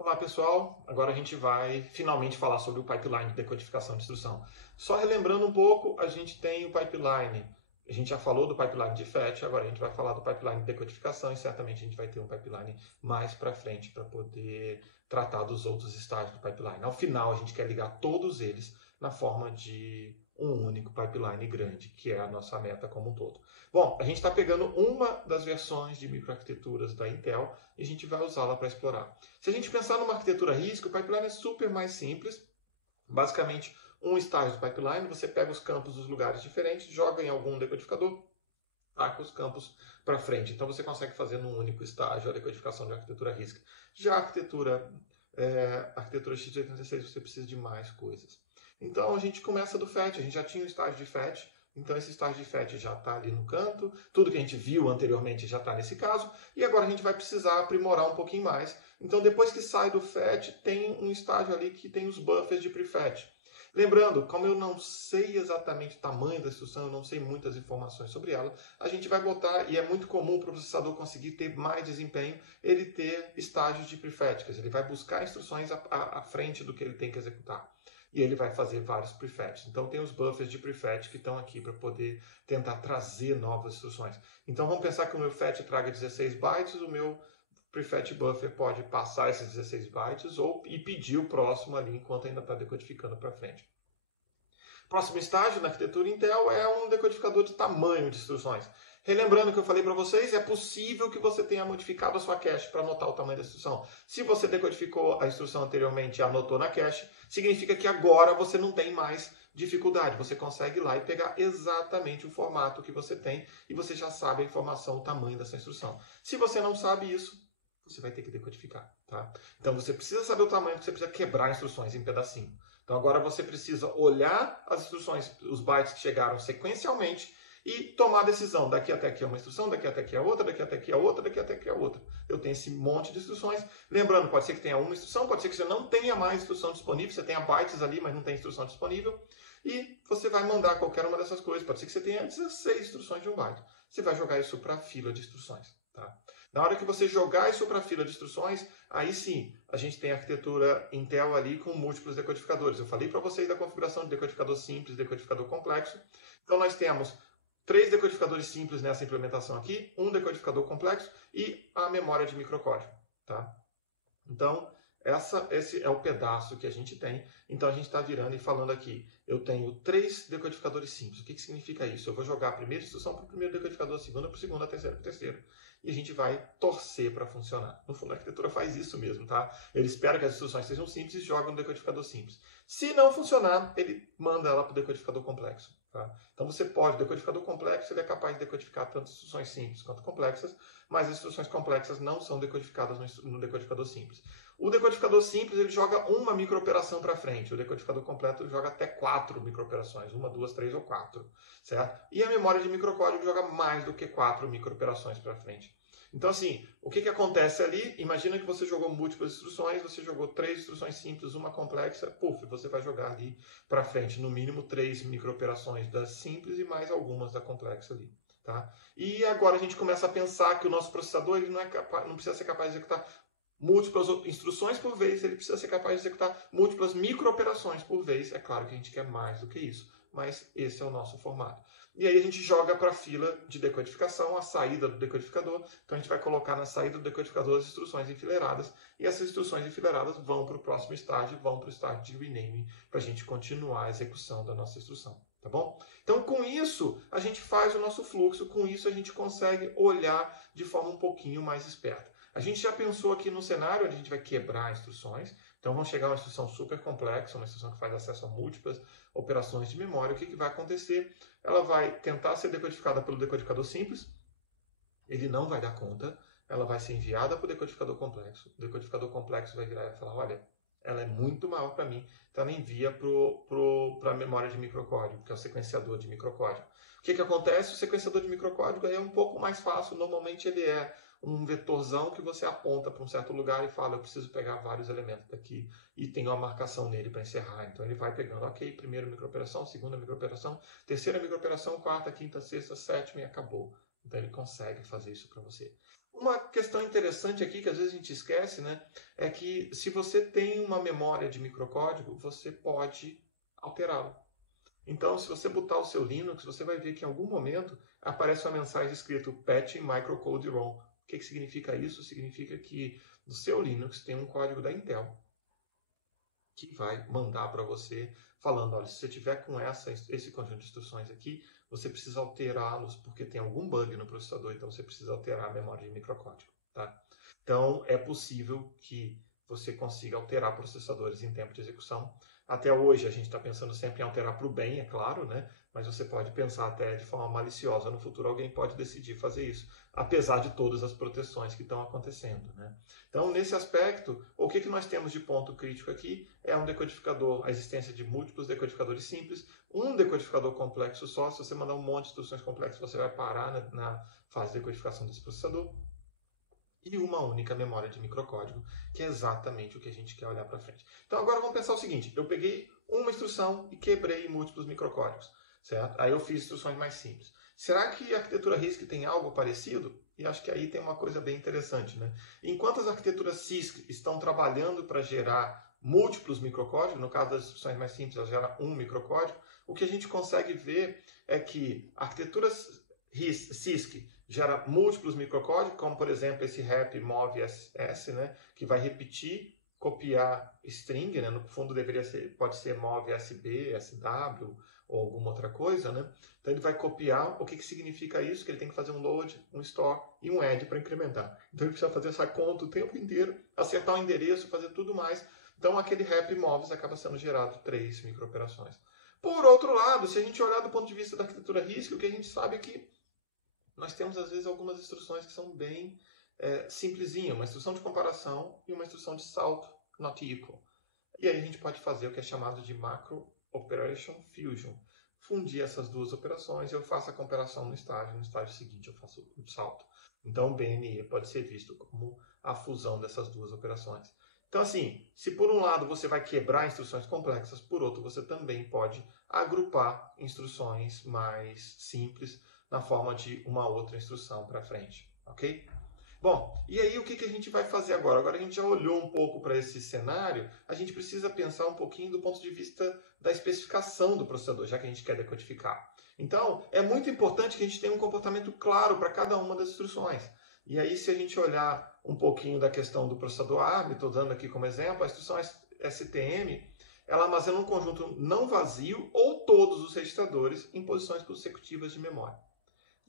Olá pessoal, agora a gente vai finalmente falar sobre o pipeline de decodificação de instrução. Só relembrando um pouco, a gente tem o pipeline, a gente já falou do pipeline de fetch, agora a gente vai falar do pipeline de decodificação e certamente a gente vai ter um pipeline mais para frente para poder tratar dos outros estágios do pipeline. Ao final, a gente quer ligar todos eles na forma de um único pipeline grande, que é a nossa meta como um todo. Bom, a gente está pegando uma das versões de microarquiteturas da Intel e a gente vai usá-la para explorar. Se a gente pensar numa arquitetura RISC, o pipeline é super mais simples. Basicamente, um estágio do pipeline, você pega os campos dos lugares diferentes, joga em algum decodificador, taca os campos para frente. Então você consegue fazer num único estágio a decodificação de arquitetura RISC. Já a arquitetura x86 você precisa de mais coisas. Então a gente começa do FET, a gente já tinha o estágio de FET, então esse estágio de FET já está ali no canto, tudo que a gente viu anteriormente já está nesse caso, e agora a gente vai precisar aprimorar um pouquinho mais. Então depois que sai do FET, tem um estágio ali que tem os buffers de prefetch. Lembrando, como eu não sei exatamente o tamanho da instrução, eu não sei muitas informações sobre ela, a gente vai botar, e é muito comum o processador conseguir ter mais desempenho, ele ter estágios de prefetch, quer dizer, ele vai buscar instruções à frente do que ele tem que executar. E ele vai fazer vários prefetches. Então tem os buffers de prefetch que estão aqui para poder tentar trazer novas instruções. Então vamos pensar que o meu fetch traga 16 bytes, o meu prefetch buffer pode passar esses 16 bytes e pedir o próximo ali enquanto ainda está decodificando para frente. Próximo estágio na arquitetura Intel é um decodificador de tamanho de instruções. Relembrando que eu falei para vocês, é possível que você tenha modificado a sua cache para anotar o tamanho da instrução. Se você decodificou a instrução anteriormente e anotou na cache, significa que agora você não tem mais dificuldade. Você consegue ir lá e pegar exatamente o formato que você tem e você já sabe a informação, o tamanho dessa instrução. Se você não sabe isso, você vai ter que decodificar. Tá? Então você precisa saber o tamanho, porque você precisa quebrar instruções em pedacinho. Então agora você precisa olhar as instruções, os bytes que chegaram sequencialmente e tomar a decisão. Daqui até aqui é uma instrução, daqui até aqui é outra, daqui até aqui é outra, daqui até aqui é outra. Eu tenho esse monte de instruções. Lembrando, pode ser que tenha uma instrução, pode ser que você não tenha mais instrução disponível, você tenha bytes ali, mas não tem instrução disponível. E você vai mandar qualquer uma dessas coisas. Pode ser que você tenha 16 instruções de um byte. Você vai jogar isso para a fila de instruções. Tá? Na hora que você jogar isso para a fila de instruções, aí sim, a gente tem a arquitetura Intel ali com múltiplos decodificadores. Eu falei para vocês da configuração de decodificador simples e decodificador complexo. Então nós temos 3 decodificadores simples nessa implementação aqui, um decodificador complexo e a memória de microcódigo. Tá? Então, esse é o pedaço que a gente tem. Então a gente está virando e falando aqui. Eu tenho 3 decodificadores simples. O que significa isso? Eu vou jogar a primeira instrução para o primeiro decodificador, a segunda para o segundo, a terceira para o terceiro. E a gente vai torcer para funcionar. No fundo, a arquitetura faz isso mesmo, tá? Ele espera que as instruções sejam simples e joga um decodificador simples. Se não funcionar, ele manda ela para o decodificador complexo. Tá? Então você pode, o decodificador complexo ele é capaz de decodificar tanto instruções simples quanto complexas, mas as instruções complexas não são decodificadas no decodificador simples. O decodificador simples ele joga uma microoperação para frente, o decodificador completo joga até 4 microoperações, 1, 2, 3 ou 4, certo? E a memória de microcódigo joga mais do que 4 microoperações para frente. Então, assim, o que acontece ali? Imagina que você jogou múltiplas instruções, você jogou 3 instruções simples, uma complexa, você vai jogar ali para frente, no mínimo 3 microoperações das simples e mais algumas da complexa ali. Tá? E agora a gente começa a pensar que o nosso processador ele não precisa ser capaz de executar múltiplas instruções por vez, ele precisa ser capaz de executar múltiplas microoperações por vez. É claro que a gente quer mais do que isso, mas esse é o nosso formato. E aí a gente joga para a fila de decodificação, a saída do decodificador. Então a gente vai colocar na saída do decodificador as instruções enfileiradas, e essas instruções enfileiradas vão para o próximo estágio, vão para o estágio de renaming, para a gente continuar a execução da nossa instrução. Tá bom? Então, com isso, a gente faz o nosso fluxo, com isso a gente consegue olhar de forma um pouquinho mais esperta. A gente já pensou aqui no cenário onde a gente vai quebrar instruções. Então vamos chegar a uma instrução super complexa, uma instrução que faz acesso a múltiplas operações de memória. O que vai acontecer? Ela vai tentar ser decodificada pelo decodificador simples. Ele não vai dar conta. Ela vai ser enviada para o decodificador complexo. O decodificador complexo vai virar e falar, olha, ela é muito maior para mim. Então ela envia para a memória de microcódigo, que é o sequenciador de microcódigo. O que acontece? O sequenciador de microcódigo é um pouco mais fácil. Normalmente ele é um vetorzão que você aponta para um certo lugar e fala, eu preciso pegar vários elementos daqui e tem uma marcação nele para encerrar. Então ele vai pegando, ok, primeira microoperação, segunda microoperação, terceira microoperação, quarta, quinta, sexta, sétima e acabou. Então ele consegue fazer isso para você. Uma questão interessante aqui, que às vezes a gente esquece, né, é que se você tem uma memória de microcódigo, você pode alterá-lo. Então, se você botar o seu Linux, você vai ver que em algum momento aparece uma mensagem escrito patch microcode ROM. O que significa isso? Significa que no seu Linux tem um código da Intel que vai mandar para você falando, olha, se você tiver com esse conjunto de instruções aqui, você precisa alterá-los porque tem algum bug no processador, então você precisa alterar a memória de microcódigo, tá? Então, é possível que você consiga alterar processadores em tempo de execução. Até hoje, a gente está pensando sempre em alterar para o bem, é claro, né? Mas você pode pensar até de forma maliciosa. No futuro, alguém pode decidir fazer isso, apesar de todas as proteções que estão acontecendo, né? Então, nesse aspecto, o que nós temos de ponto crítico aqui é um decodificador, a existência de múltiplos decodificadores simples, um decodificador complexo só. Se você mandar um monte de instruções complexas, você vai parar na fase de decodificação desse processador. E uma única memória de microcódigo, que é exatamente o que a gente quer olhar para frente. Então agora vamos pensar o seguinte, eu peguei uma instrução e quebrei múltiplos microcódigos, certo? Aí eu fiz instruções mais simples. Será que a arquitetura RISC tem algo parecido? E acho que aí tem uma coisa bem interessante, né? Enquanto as arquiteturas CISC estão trabalhando para gerar múltiplos microcódigos, no caso das instruções mais simples, ela gera um microcódigo, o que a gente consegue ver é que arquiteturas CISC gera múltiplos microcódigos, como por exemplo esse rep mov s, né, que vai repetir, copiar string, né, no fundo pode ser mov sb, sw ou alguma outra coisa, né? Então ele vai copiar. O que significa isso? Que ele tem que fazer um load, um store e um add para incrementar. Então ele precisa fazer essa conta o tempo inteiro, acertar o endereço, fazer tudo mais. Então aquele rep movs acaba sendo gerado 3 microoperações. Por outro lado, se a gente olhar do ponto de vista da arquitetura RISC, o que a gente sabe é que nós temos, às vezes, algumas instruções que são bem simplesinhas. Uma instrução de comparação e uma instrução de salto not equal. E aí a gente pode fazer o que é chamado de macro operation fusion. Fundir essas duas operações, eu faço a comparação no estágio seguinte eu faço o salto. Então o BNE pode ser visto como a fusão dessas duas operações. Então assim, se por um lado você vai quebrar instruções complexas, por outro você também pode agrupar instruções mais simples na forma de uma outra instrução para frente, ok? Bom, e aí o que a gente vai fazer agora? Agora a gente já olhou um pouco para esse cenário, a gente precisa pensar um pouquinho do ponto de vista da especificação do processador, já que a gente quer decodificar. Então, é muito importante que a gente tenha um comportamento claro para cada uma das instruções. E aí, se a gente olhar um pouquinho da questão do processador ARM, estou dando aqui como exemplo, a instrução STM, ela armazena um conjunto não vazio ou todos os registradores em posições consecutivas de memória.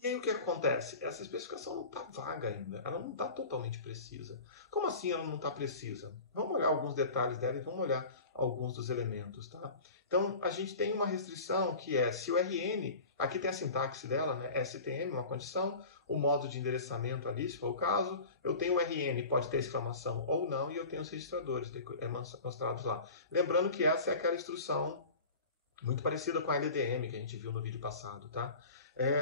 E aí o que acontece? Essa especificação não está vaga ainda, ela não está totalmente precisa. Como assim ela não está precisa? Vamos olhar alguns detalhes dela e vamos olhar alguns dos elementos, tá? Então, a gente tem uma restrição que é, se o RN, aqui tem a sintaxe dela, né? STM, uma condição, o modo de endereçamento ali, se for o caso, eu tenho o RN, pode ter exclamação ou não, e eu tenho os registradores mostrados lá. Lembrando que essa é aquela instrução muito parecida com a LDM que a gente viu no vídeo passado, tá?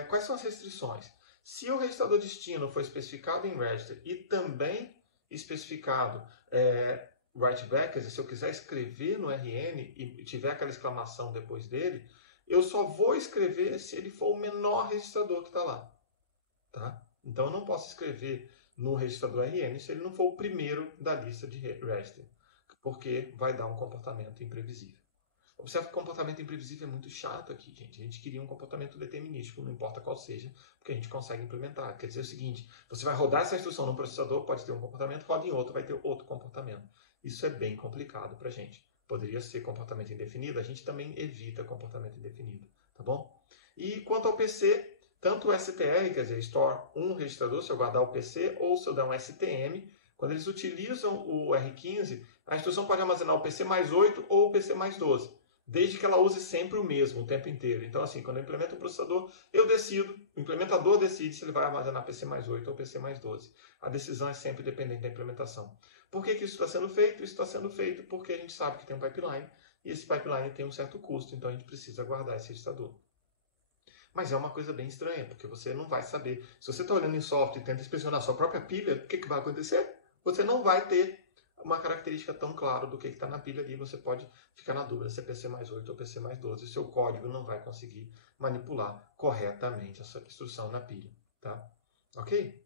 Quais são as restrições? Se o registrador destino for especificado em register e também especificado write-back, quer dizer, se eu quiser escrever no RN e tiver aquela exclamação depois dele, eu só vou escrever se ele for o menor registrador que está lá, tá? Então eu não posso escrever no registrador RN se ele não for o primeiro da lista de register, porque vai dar um comportamento imprevisível. Observe que o comportamento imprevisível é muito chato aqui, gente. A gente queria um comportamento determinístico, não importa qual seja, porque a gente consegue implementar. Quer dizer o seguinte, você vai rodar essa instrução num processador, pode ter um comportamento, roda em outro, vai ter outro comportamento. Isso é bem complicado para a gente. Poderia ser comportamento indefinido, a gente também evita comportamento indefinido, tá bom? E quanto ao PC, tanto o STR, quer dizer, store um registrador, se eu guardar o PC, ou se eu dar um STM, quando eles utilizam o R15, a instrução pode armazenar o PC mais 8 ou o PC mais 12. Desde que ela use sempre o mesmo o tempo inteiro. Então, assim, quando eu implemento o processador, eu decido, o implementador decide se ele vai armazenar PC mais 8 ou PC mais 12. A decisão é sempre dependente da implementação. Por que isso está sendo feito? Isso está sendo feito porque a gente sabe que tem um pipeline, e esse pipeline tem um certo custo, então a gente precisa guardar esse registrador. Mas é uma coisa bem estranha, porque você não vai saber. Se você está olhando em software e tenta inspecionar a sua própria pilha, o que vai acontecer? Você não vai ter uma característica tão clara do que está na pilha ali, você pode ficar na dúvida se é PC mais 8 ou PC mais 12, seu código não vai conseguir manipular corretamente essa instrução na pilha, tá? Ok?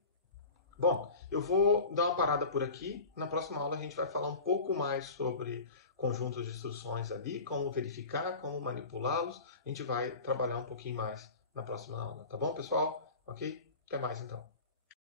Bom, eu vou dar uma parada por aqui. Na próxima aula a gente vai falar um pouco mais sobre conjuntos de instruções ali, como verificar, como manipulá-los. A gente vai trabalhar um pouquinho mais na próxima aula, tá bom, pessoal? Ok? Até mais então.